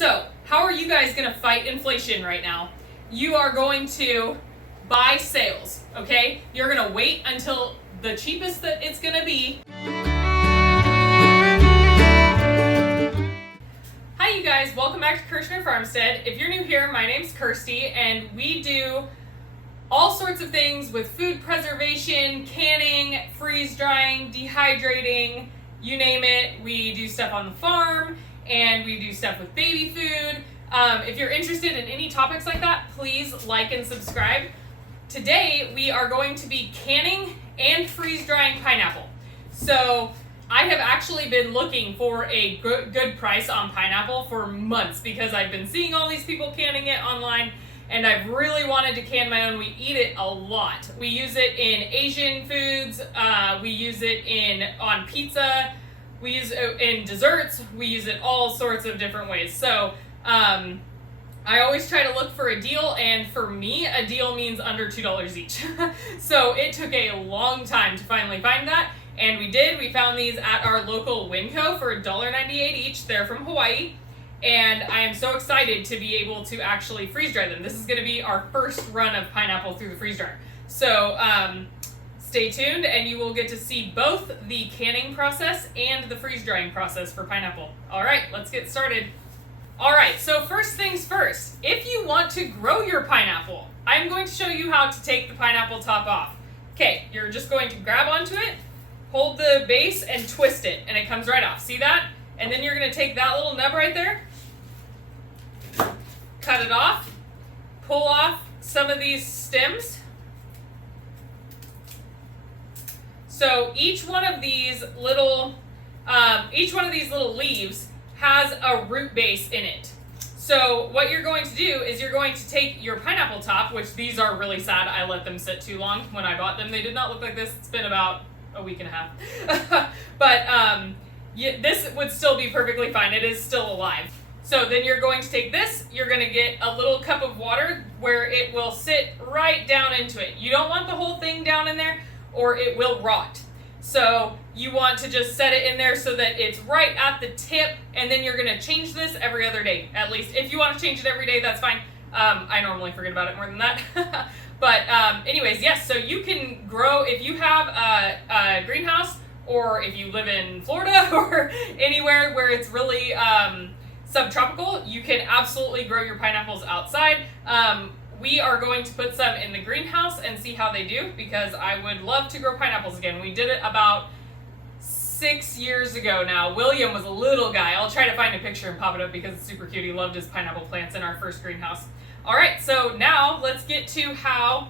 So, how are you guys going to fight inflation right now? You are going to buy sales, okay? You're going to wait until the cheapest that it's going to be. Hi you guys, welcome back to Kirshner FarmStead. If you're new here, my name's Kirsty, and we do all sorts of things with food preservation, canning, freeze drying, dehydrating, you name it. We do stuff on the farm, and we do stuff with baby food. If you're interested in any topics like that, please like and subscribe. Today, we are going to be canning and freeze drying pineapple. So, I have actually been looking for a good price on pineapple for months because I've been seeing all these people canning it online, and I've really wanted to can my own. We eat it a lot. We use it in Asian foods. We use it on pizza. We use it in desserts. We use it all sorts of different ways. So I always try to look for a deal, and for me, a deal means under $2 each. So it took a long time to finally find that, and we did. We found these at our local Winco for $1.98 each. They're from Hawaii. And I am so excited to be able to actually freeze dry them. This is going to be our first run of pineapple through the freeze dryer. So stay tuned, and you will get to see both the canning process and the freeze drying process for pineapple. All right, let's get started. All right, so first things first. If you want to grow your pineapple, I'm going to show you how to take the pineapple top off. Okay, you're just going to grab onto it, hold the base, and twist it, and it comes right off. See that? And then you're going to take that little nub right there, cut it off, pull off some of these stems. So each one of these little leaves has a root base in it. So what you're going to do is you're going to take your pineapple top, which these are really sad. I let them sit too long when I bought them. They did not look like this. It's been about a week and a half. But this would still be perfectly fine. It is still alive. So then you're going to take this, you're going to get a little cup of water where it will sit right down into it. You don't want the whole thing down in there or it will rot. So you want to just set it in there so that it's right at the tip, and then you're going to change this every other day, at least. If you want to change it every day, that's fine. I normally forget about it more than that. But anyways, yes, so you can grow, if you have a greenhouse, or if you live in Florida or anywhere where it's really subtropical, you can absolutely grow your pineapples outside. We are going to put some in the greenhouse and see how they do, because I would love to grow pineapples again. We did it about 6 years ago now. William was a little guy. I'll try to find a picture and pop it up because it's super cute. He loved his pineapple plants in our first greenhouse. All right, so now let's get to how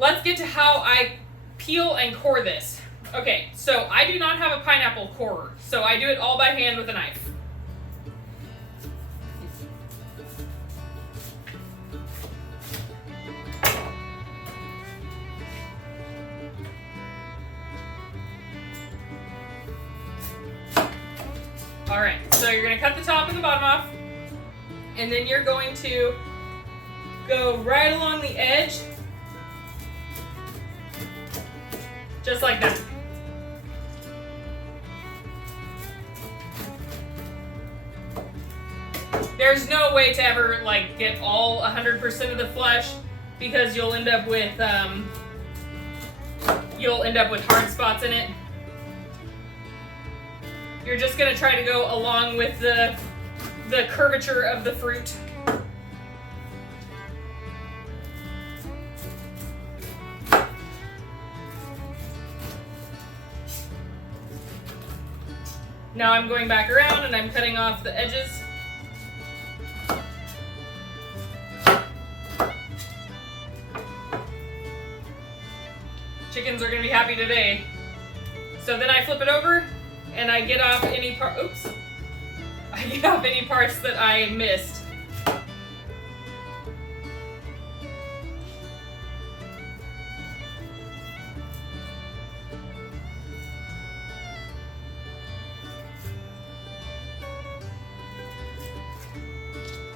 I peel and core this. Okay, so I do not have a pineapple corer, so I do it all by hand with a knife. All right, so you're going to cut the top and the bottom off, and then you're going to go right along the edge, just like that. There's no way to ever get all 100% of the flesh, because you'll end up with hard spots in it. You're just gonna try to go along with the curvature of the fruit. Now I'm going back around and I'm cutting off the edges. Chickens are gonna be happy today. So then I flip it over and I get off any parts that I missed.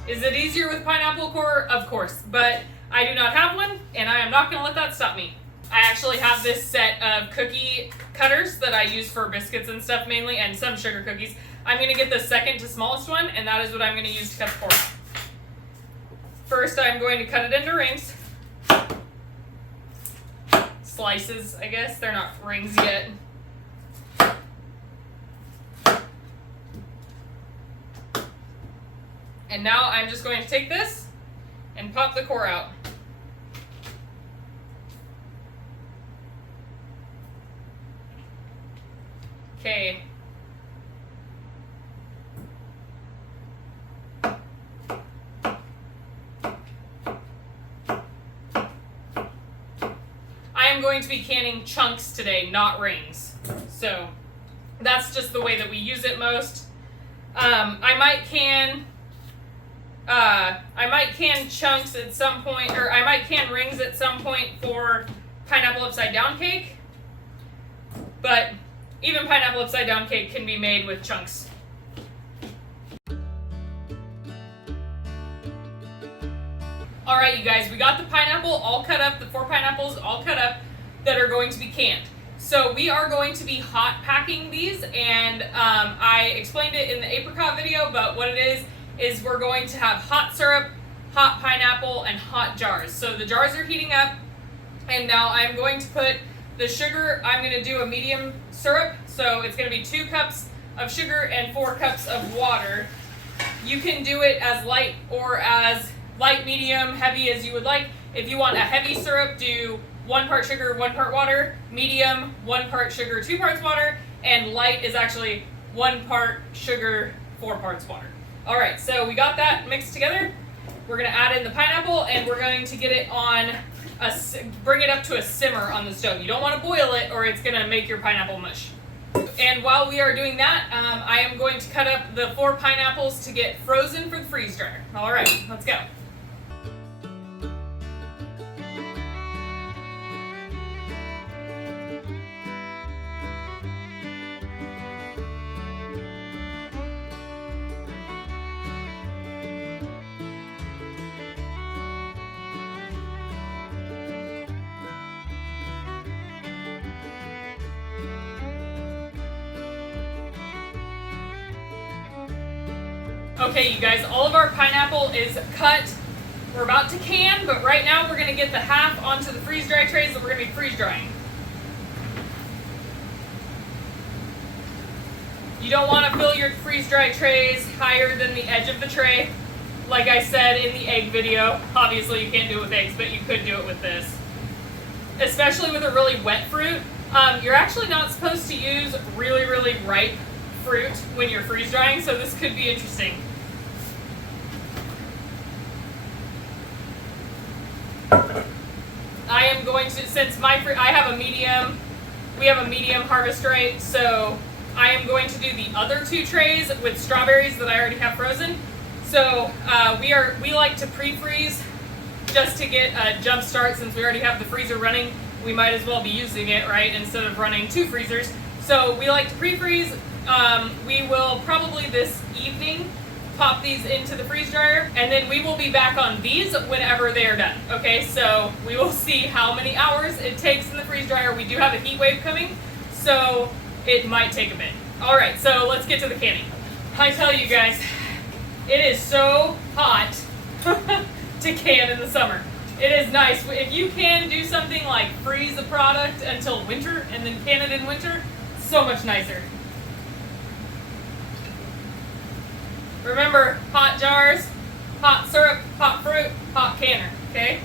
Is it easier with pineapple core? Of course, but I do not have one, and I am not going to let that stop me. I actually have this set of cookie cutters that I use for biscuits and stuff mainly, and some sugar cookies. I'm going to get the second to smallest one, and that is what I'm going to use to cut the core out. First, I'm going to cut it into rings. Slices, I guess. They're not rings yet. And now I'm just going to take this and pop the core out. Okay. I am going to be canning chunks today, not rings. So that's just the way that we use it most. I might can chunks at some point, or I might can rings at some point for pineapple upside down cake. But even pineapple upside down cake can be made with chunks. Alright, you guys, we got the pineapple all cut up, the 4 pineapples all cut up that are going to be canned. So we are going to be hot packing these, and I explained it in the apricot video, but what it is we're going to have hot syrup, hot pineapple, and hot jars. So the jars are heating up, and now I'm going to put the sugar. I'm going to do a medium syrup, so it's going to be 2 cups of sugar and 4 cups of water. You can do it as light or as light, medium, heavy as you would like. If you want a heavy syrup, do 1 part sugar, 1 part water. Medium, 1 part sugar, 2 parts water. And light is actually 1 part sugar, 4 parts water. All right, so we got that mixed together. We're gonna add in the pineapple, and we're going to get it on bring it up to a simmer on the stove. You don't want to boil it, or it's gonna make your pineapple mush. And while we are doing that, I am going to cut up the 4 pineapples to get frozen for the freeze dryer. All right, let's go. Okay, you guys, all of our pineapple is cut. We're about to can, but right now we're going to get the half onto the freeze dry trays that we're going to be freeze drying. You don't want to fill your freeze dry trays higher than the edge of the tray. Like I said in the egg video, obviously you can't do it with eggs, but you could do it with this. Especially with a really wet fruit. You're actually not supposed to use really, really ripe fruit when you're freeze drying, so this could be interesting. I am going to, since I have a medium, we have a medium harvest rate, so I am going to do the other 2 trays with strawberries that I already have frozen. So we like to pre-freeze just to get a jump start. Since we already have the freezer running, we might as well be using it, right, instead of running 2 freezers. So we like to pre-freeze. We will probably this evening pop these into the freeze dryer, and then we will be back on these whenever they are done. Okay, so we will see how many hours it takes in the freeze dryer. We do have a heat wave coming, so it might take a bit. All right, so let's get to the canning. I tell you guys, it is so hot to can in the summer. It is nice. If you can do something like freeze a product until winter and then can it in winter, so much nicer. Remember, hot jars, hot syrup, hot fruit, hot canner, okay?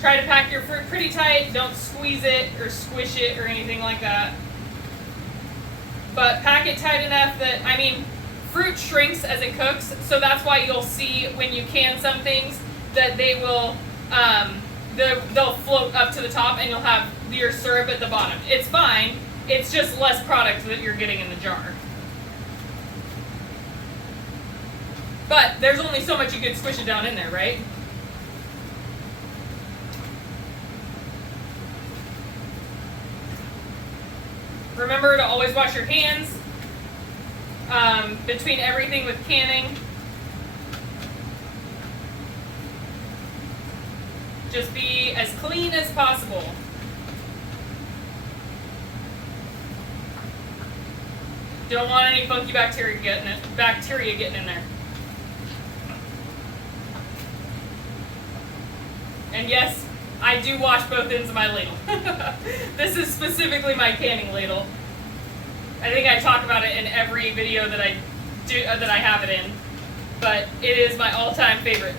Try to pack your fruit pretty tight. Don't squeeze it or squish it or anything like that. But pack it tight enough that, I mean, fruit shrinks as it cooks, so that's why you'll see when you can some things that they will, they'll float up to the top and you'll have your syrup at the bottom. It's fine. It's just less product that you're getting in the jar. But there's only so much you can squish it down in there, right? Remember to always wash your hands between everything with canning. Just be as clean as possible. Don't want any funky bacteria getting in there. And yes, I do wash both ends of my ladle. This is specifically my canning ladle. I think I talk about it in every video that I do that I have it in, but it is my all-time favorite.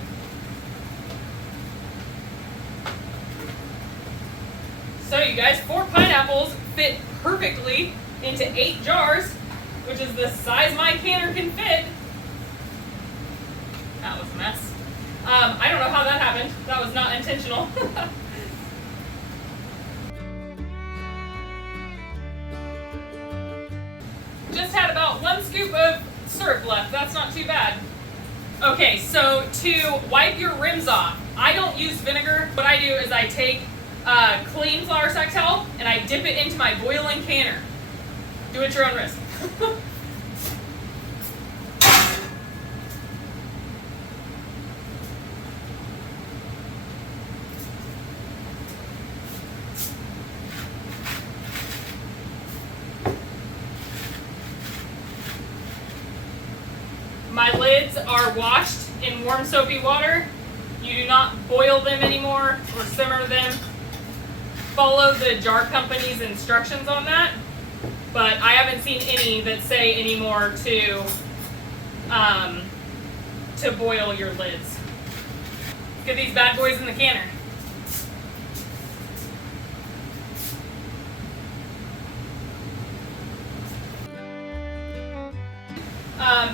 So you guys, 4 pineapples fit perfectly into 8 jars, which is the size my canner can fit. That was a mess. I don't know how that happened. That was not intentional. Just had about 1 scoop of syrup left. That's not too bad. Okay, so to wipe your rims off, I don't use vinegar. What I do is I take a clean flour sack towel and I dip it into my boiling canner. Do it at your own risk. My lids are washed in warm soapy water. You do not boil them anymore or simmer them. Follow the jar company's instructions on that, but I haven't seen any that say anymore to boil your lids. Let's get these bad boys in the canner.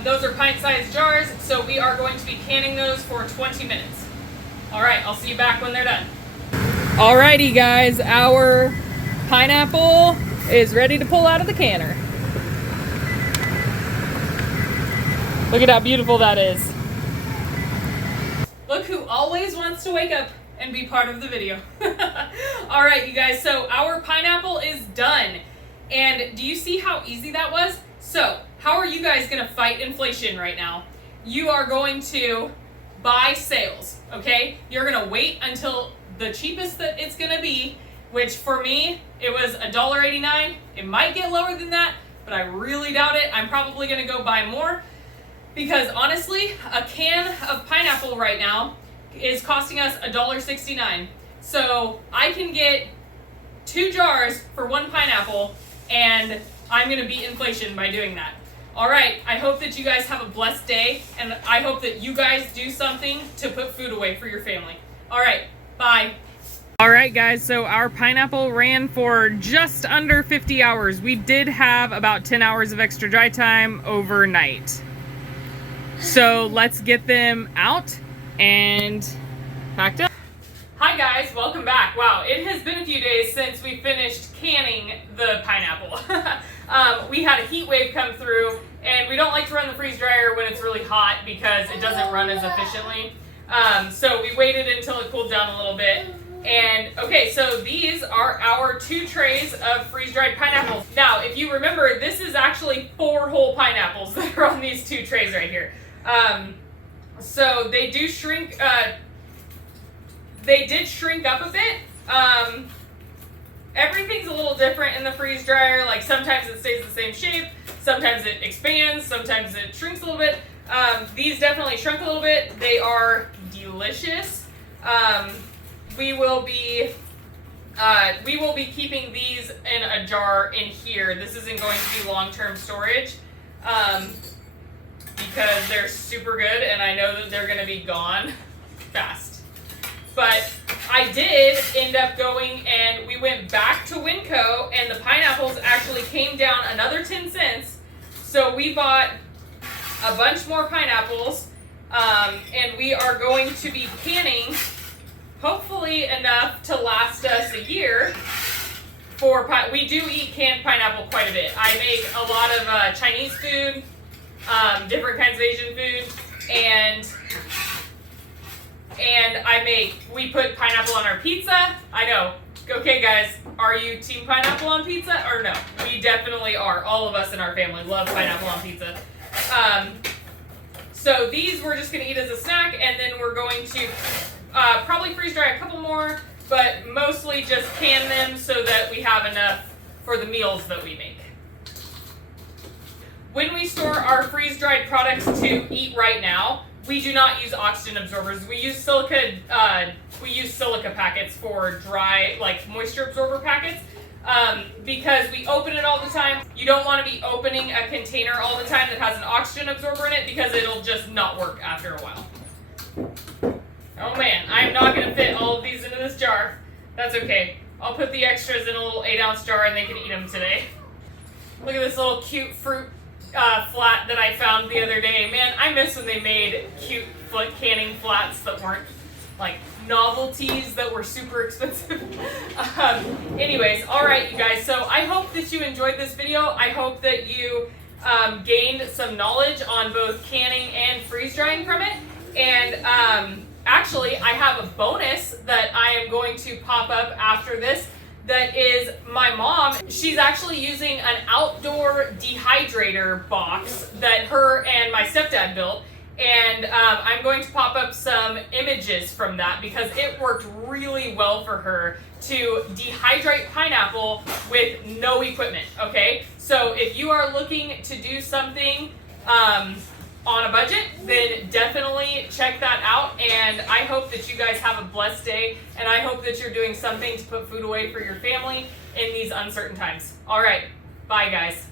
Those are pint-sized jars, so we are going to be canning those for 20 minutes. All right, I'll see you back when they're done. Alrighty guys, our pineapple is ready to pull out of the canner. Look at how beautiful that is. Look who always wants to wake up and be part of the video. Alright you guys, so our pineapple is done. And do you see how easy that was? So, how are you guys gonna fight inflation right now? You are going to buy sales, okay? You're gonna wait until the cheapest that it's gonna be, which for me, it was $1.89. It might get lower than that, but I really doubt it. I'm probably gonna go buy more because honestly, a can of pineapple right now is costing us $1.69. So I can get 2 jars for 1 pineapple and I'm gonna beat inflation by doing that. All right, I hope that you guys have a blessed day and I hope that you guys do something to put food away for your family. All right, bye. All right, guys, so our pineapple ran for just under 50 hours. We did have about 10 hours of extra dry time overnight. So let's get them out and packed up. Hi guys, welcome back. Wow, it has been a few days since we finished canning the pineapple. We had a heat wave come through and we don't like to run the freeze dryer when it's really hot because it doesn't run as efficiently. So we waited until it cooled down a little bit. And okay, so these are our 2 trays of freeze-dried pineapples. Now, if you remember, this is actually 4 whole pineapples that are on these 2 trays right here. So they do shrink, they did shrink up a bit. Everything's a little different in the freeze dryer. Like sometimes it stays the same shape, sometimes it expands, sometimes it shrinks a little bit. These definitely shrunk a little bit. They are delicious. We will be keeping these in a jar in here. This isn't going to be long-term storage because they're super good and I know that they're going to be gone fast. But I did end up going and we went back to Winco and the pineapples actually came down another 10 cents. So we bought a bunch more pineapples and we are going to be canning hopefully enough to last us a year. We do eat canned pineapple quite a bit. I make a lot of Chinese food, different kinds of Asian food, and we put pineapple on our pizza. I know. Okay, guys, are you team pineapple on pizza or no? We definitely are. All of us in our family love pineapple on pizza. So these we're just going to eat as a snack, and then we're going to probably freeze dry a couple more, but mostly just can them so that we have enough for the meals that we make. when we store our freeze-dried products to eat right now, we do not use oxygen absorbers. We use silica packets for dry, like moisture absorber packets, because we open it all the time. You don't want to be opening a container all the time that has an oxygen absorber in it because it'll just not work after a while. Oh man, I'm not going to fit all of these into this jar. That's okay. I'll put the extras in a little 8-ounce jar and they can eat them today. Look at this little cute fruit flat that I found the other day. Man, I miss when they made cute canning flats that weren't like novelties that were super expensive. Anyways, all right, you guys. So I hope that you enjoyed this video. I hope that you gained some knowledge on both canning and freeze drying from it. And actually, I have a bonus that I am going to pop up after this. That is my mom. She's actually using an outdoor dehydrator box that her and my stepdad built. And I'm going to pop up some images from that because it worked really well for her to dehydrate pineapple with no equipment, okay? So if you are looking to do something on a budget, then definitely check that out. And I hope that you guys have a blessed day, and I hope that you're doing something to put food away for your family in these uncertain times. All right, bye guys.